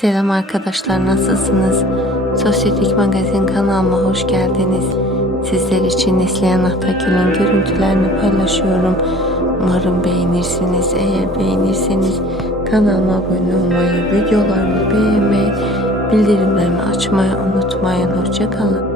Selam arkadaşlar nasılsınız? Sosyetik Magazin kanalıma hoş geldiniz. Sizler için Neslihan Ahtagil'in görüntülerini paylaşıyorum. Umarım beğenirsiniz. Eğer beğenirseniz kanalıma abone olmayı, videolarımı beğenmeyi, bildirimlerimi açmayı unutmayın. Hoşçakalın.